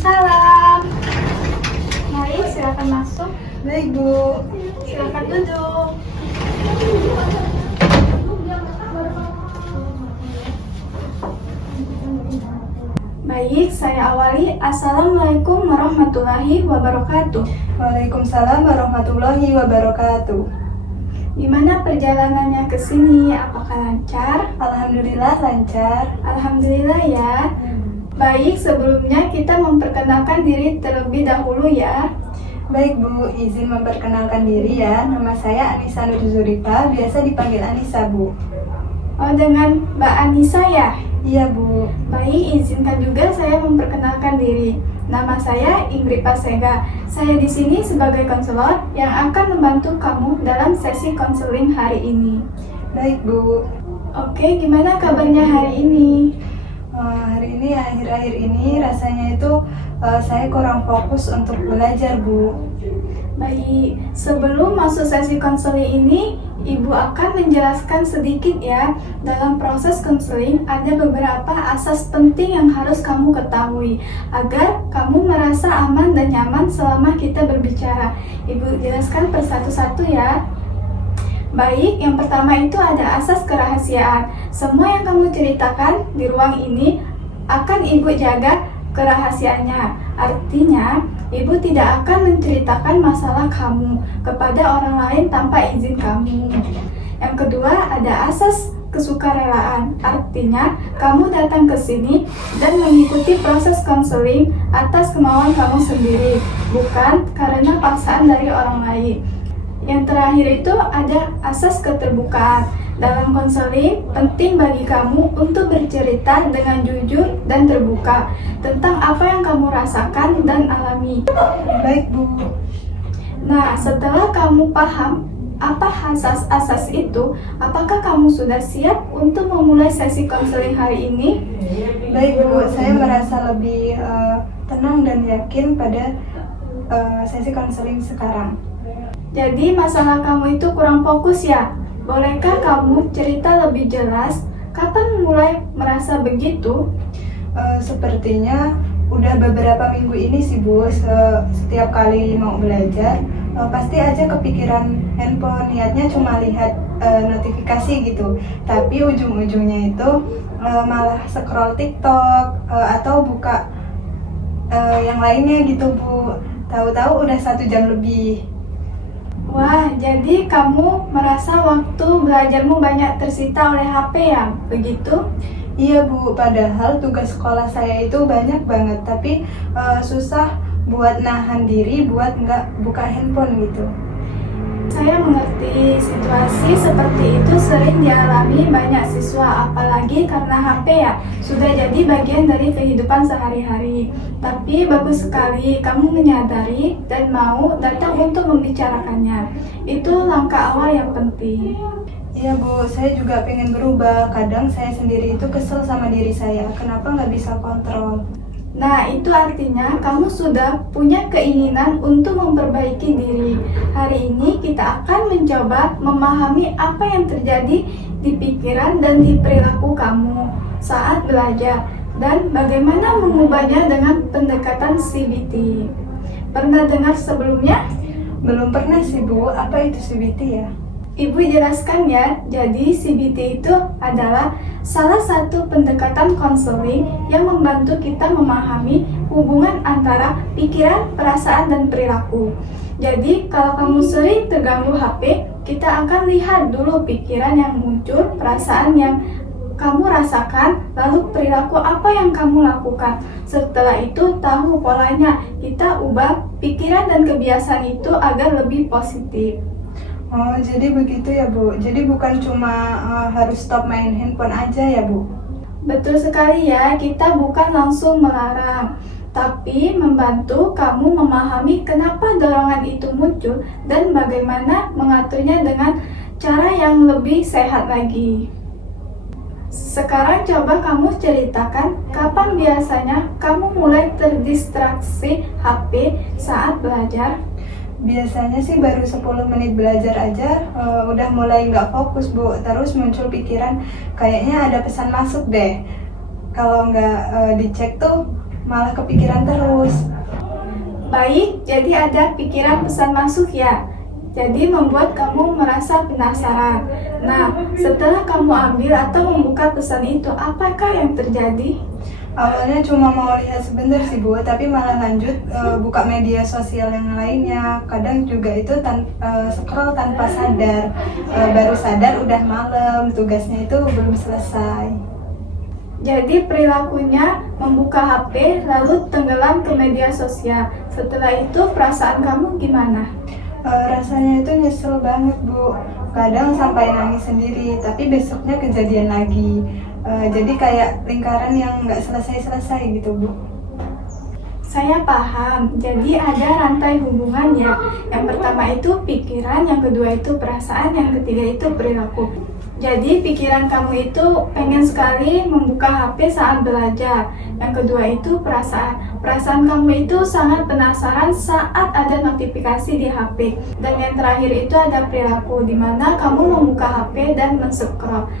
Waalaikumsalam. Mari silakan masuk. Baik, Bu. Silakan duduk. Baik, saya awali. Assalamualaikum warahmatullahi wabarakatuh. Waalaikumsalam warahmatullahi wabarakatuh. Gimana perjalanannya ke sini? Apakah lancar? Alhamdulillah lancar. Alhamdulillah ya. Baik, sebelumnya kita memperkenalkan diri terlebih dahulu ya. Baik, Bu. Izin memperkenalkan diri ya. Nama saya Anissa Nurzurifa, biasa dipanggil Anissa, Bu. Oh, dengan Mbak Anissa ya? Iya, Bu. Baik, izinkan juga saya memperkenalkan diri. Nama saya Ingrid Pasega. Saya di sini sebagai konselor yang akan membantu kamu dalam sesi konseling hari ini. Baik, Bu. Oke, gimana kabarnya hari ini? Hari ini, akhir-akhir ini rasanya itu saya kurang fokus untuk belajar, Bu. Baik, sebelum masuk sesi konseling ini, Ibu akan menjelaskan sedikit ya. Dalam proses konseling ada beberapa asas penting yang harus kamu ketahui agar kamu merasa aman dan nyaman selama kita berbicara. Ibu jelaskan persatu-satu ya. Baik, yang pertama itu ada asas kerahasiaan. Semua yang kamu ceritakan di ruang ini akan Ibu jaga kerahasiaannya. Artinya, Ibu tidak akan menceritakan masalah kamu kepada orang lain tanpa izin kamu. Yang kedua, ada asas kesukarelaan. Artinya, kamu datang ke sini dan mengikuti proses konseling atas kemauan kamu sendiri, bukan karena paksaan dari orang lain. Yang terakhir itu ada asas keterbukaan. Dalam konseling, penting bagi kamu untuk bercerita dengan jujur dan terbuka tentang apa yang kamu rasakan dan alami. Baik, Bu. Nah, setelah kamu paham apa asas-asas itu, apakah kamu sudah siap untuk memulai sesi konseling hari ini? Baik, Bu. Saya merasa lebih tenang dan yakin pada sesi konseling sekarang. Jadi masalah kamu itu kurang fokus ya? Bolehkah kamu cerita lebih jelas kapan mulai merasa begitu? Sepertinya udah beberapa minggu ini sih, Bu. Setiap kali mau belajar pasti aja kepikiran handphone, niatnya cuma lihat notifikasi gitu, tapi ujung-ujungnya itu malah scroll TikTok atau buka yang lainnya gitu, Bu. Tahu-tahu udah 1 jam lebih. Wah, jadi kamu merasa waktu belajarmu banyak tersita oleh HP ya? Begitu? Iya, Bu, padahal tugas sekolah saya itu banyak banget, tapi susah buat nahan diri buat nggak buka handphone gitu. Saya mengerti situasi seperti itu sering dialami banyak siswa, apalagi karena HP ya sudah jadi bagian dari kehidupan sehari-hari. Tapi bagus sekali kamu menyadari dan mau datang untuk membicarakannya. Itu langkah awal yang penting. Iya, Bu, saya juga pengen berubah. Kadang saya sendiri itu kesel sama diri saya, kenapa nggak bisa kontrol. Nah, itu artinya kamu sudah punya keinginan untuk memperbaiki diri. Hari ini kita akan mencoba memahami apa yang terjadi di pikiran dan di perilaku kamu saat belajar dan bagaimana mengubahnya dengan pendekatan CBT. Pernah dengar sebelumnya? Belum pernah sih, Bu. Apa itu CBT ya? Ibu jelaskan ya, jadi CBT itu adalah salah satu pendekatan konseling yang membantu kita memahami hubungan antara pikiran, perasaan, dan perilaku. Jadi, kalau kamu sering terganggu HP, kita akan lihat dulu pikiran yang muncul, perasaan yang kamu rasakan, lalu perilaku apa yang kamu lakukan. Setelah itu, tahu polanya, kita ubah pikiran dan kebiasaan itu agar lebih positif. Oh, jadi begitu ya, Bu. Jadi bukan cuma harus stop main handphone aja ya, Bu? Betul sekali ya, kita bukan langsung melarang, tapi membantu kamu memahami kenapa dorongan itu muncul dan bagaimana mengaturnya dengan cara yang lebih sehat lagi. Sekarang coba kamu ceritakan kapan biasanya kamu mulai terdistraksi HP saat belajar? Biasanya sih baru 10 menit belajar aja udah mulai nggak fokus, Bu. Terus muncul pikiran kayaknya ada pesan masuk deh. Kalau nggak dicek tuh malah kepikiran terus. Baik, jadi ada pikiran pesan masuk ya. Jadi membuat kamu merasa penasaran. Nah, setelah kamu ambil atau membuka pesan itu, apakah yang terjadi? Awalnya cuma mau lihat sebentar sih Bu, tapi malah lanjut buka media sosial yang lainnya. Kadang juga itu scroll tanpa sadar. Baru sadar udah malam, tugasnya itu belum selesai. Jadi perilakunya membuka HP lalu tenggelam ke media sosial. Setelah itu perasaan kamu gimana? Rasanya itu nyesel banget Bu. Kadang sampai nangis sendiri, tapi besoknya kejadian lagi. Jadi kayak lingkaran yang nggak selesai-selesai gitu Bu. Saya paham, jadi ada rantai hubungan ya. Yang pertama itu pikiran, yang kedua itu perasaan, yang ketiga itu perilaku. Jadi pikiran kamu itu pengen sekali membuka HP saat belajar. Yang kedua itu perasaan. Perasaan kamu itu sangat penasaran saat ada notifikasi di HP. Dan yang terakhir itu ada perilaku, di mana kamu membuka HP dan men-scroll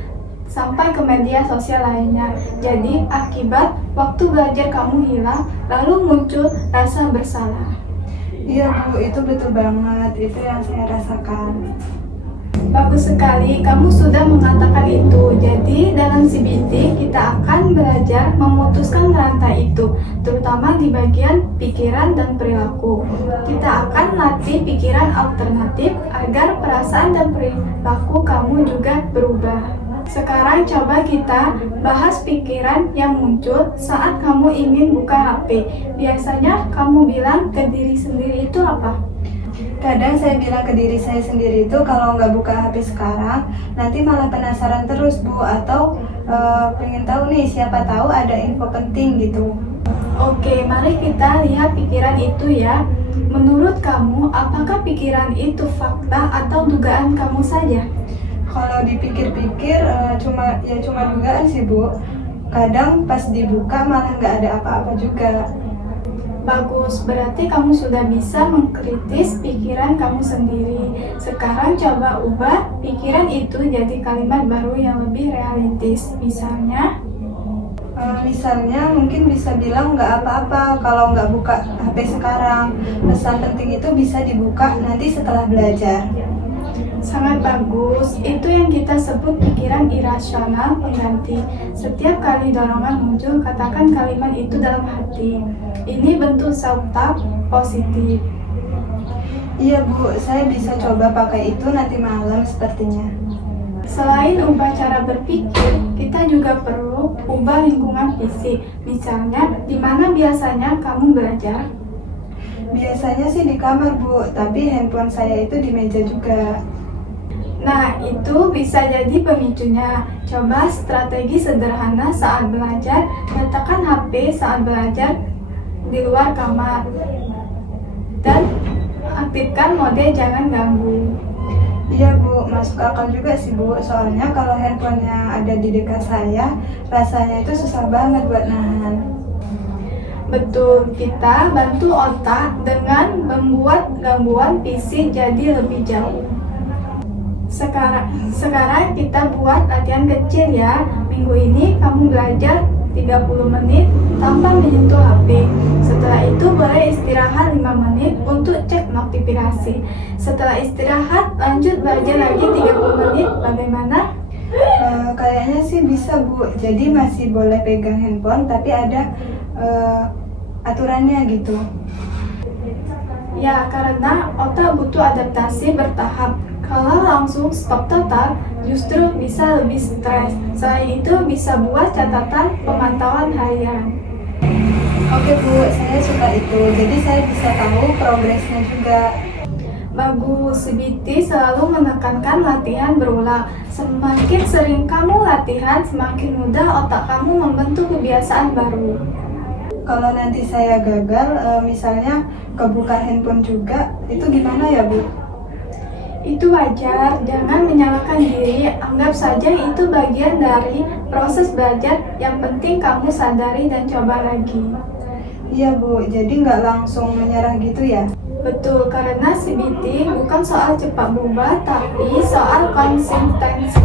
sampai ke media sosial lainnya. Jadi akibat waktu belajar kamu hilang, lalu muncul rasa bersalah. Iya Bu, itu betul banget. Itu yang saya rasakan. Bagus sekali, kamu sudah mengatakan itu. Jadi dalam CBT kita akan belajar memutuskan rantai itu, terutama di bagian pikiran dan perilaku. Kita akan latih pikiran alternatif agar perasaan dan perilaku kamu juga berubah. Sekarang coba kita bahas pikiran yang muncul saat kamu ingin buka HP. Biasanya kamu bilang ke diri sendiri itu apa? Kadang saya bilang ke diri saya sendiri itu kalau nggak buka HP sekarang, nanti malah penasaran terus Bu, atau pengen tahu nih, siapa tahu ada info penting gitu. Oke, mari kita lihat pikiran itu ya. Menurut kamu, apakah pikiran itu fakta atau dugaan kamu saja? Kalau dipikir-pikir cuma dugaan sih Bu. Kadang pas dibuka malah nggak ada apa-apa juga. Bagus, berarti kamu sudah bisa mengkritis pikiran kamu sendiri. Sekarang coba ubah pikiran itu jadi kalimat baru yang lebih realistis. Misalnya mungkin bisa bilang nggak apa-apa kalau nggak buka HP sekarang. Pesan penting itu bisa dibuka nanti setelah belajar. Sangat bagus, itu yang kita sebut pikiran irasional pengganti. Setiap kali dorongan muncul, katakan kalimat itu dalam hati. Ini bentuk self-talk positif. Iya Bu, saya bisa coba pakai itu nanti malam sepertinya. Selain ubah cara berpikir, kita juga perlu ubah lingkungan fisik. Misalnya, di mana biasanya kamu belajar? Biasanya sih di kamar Bu, tapi handphone saya itu di meja juga. Nah, itu bisa jadi pemicunya. Coba strategi sederhana saat belajar, letakkan HP saat belajar di luar kamar. Dan aktifkan mode jangan ganggu. Iya Bu, masuk akal juga sih Bu. Soalnya kalau handphonenya ada di dekat saya, rasanya itu susah banget buat nahan. Betul, kita bantu otak dengan membuat gangguan fisik jadi lebih jauh. Sekarang kita buat latihan kecil ya. Minggu ini kamu belajar 30 menit tanpa menyentuh HP. Setelah itu boleh istirahat 5 menit untuk cek notifikasi. Setelah istirahat lanjut belajar lagi 30 menit. Bagaimana? Kayaknya sih bisa Bu. Jadi masih boleh pegang handphone tapi ada aturannya gitu. Ya, karena otak butuh adaptasi bertahap. Kalau langsung stop total, justru bisa lebih stres. Selain itu, bisa buat catatan pemantauan harian. Oke Bu, saya suka itu. Jadi saya bisa tahu progresnya juga. Bagus, CBT selalu menekankan latihan berulang. Semakin sering kamu latihan, semakin mudah otak kamu membentuk kebiasaan baru. Kalau nanti saya gagal, misalnya kebuka handphone juga, itu gimana ya Bu? Itu wajar, jangan menyalahkan diri, anggap saja itu bagian dari proses belajar. Yang penting kamu sadari dan coba lagi. Iya Bu, jadi nggak langsung menyerah gitu ya? Betul, karena CBT bukan soal cepat berubah, tapi soal konsistensi.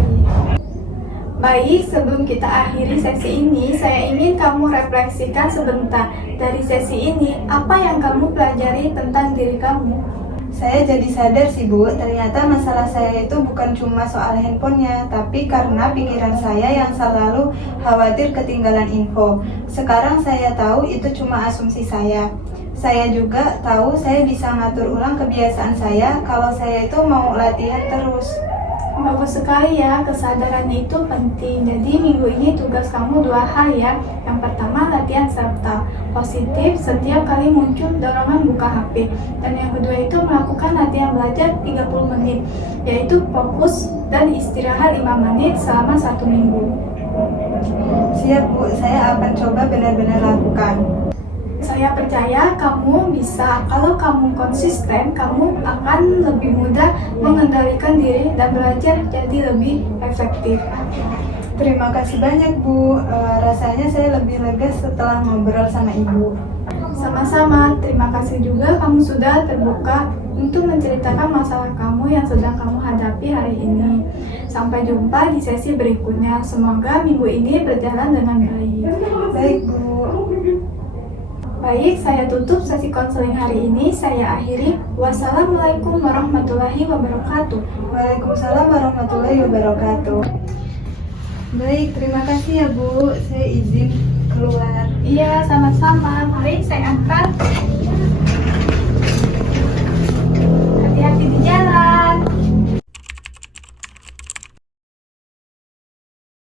Baik, sebelum kita akhiri sesi ini, saya ingin kamu refleksikan sebentar. Dari sesi ini, apa yang kamu pelajari tentang diri kamu? Saya jadi sadar sih Bu, ternyata masalah saya itu bukan cuma soal handphonenya, tapi karena pikiran saya yang selalu khawatir ketinggalan info. Sekarang saya tahu itu cuma asumsi saya. Saya juga tahu saya bisa ngatur ulang kebiasaan saya kalau saya itu mau latihan terus. Bagus sekali ya, kesadaran itu penting. Jadi minggu ini tugas kamu 2 hal ya. Yang pertama latihan self-talk positif setiap kali muncul dorongan buka HP. Dan yang kedua itu melakukan latihan belajar 30 menit, yaitu fokus dan istirahat 5 menit selama 1 minggu. Siap Bu, saya akan coba benar-benar lakukan. Saya percaya kamu bisa. Kalau kamu konsisten, kamu akan lebih mudah mengendalikan diri dan belajar jadi lebih efektif. Terima kasih banyak Bu, rasanya saya lebih lega setelah ngobrol sama Ibu. Sama-sama, terima kasih juga kamu sudah terbuka untuk menceritakan masalah kamu yang sedang kamu hadapi hari ini. Sampai jumpa di sesi berikutnya. Semoga minggu ini berjalan dengan baik. Baik Bu. Baik, saya tutup sesi konseling hari ini. Saya akhiri. Wassalamualaikum warahmatullahi wabarakatuh. Waalaikumsalam warahmatullahi wabarakatuh. Baik, terima kasih ya Bu. Saya izin keluar. Iya, sama-sama. Mari saya angkat.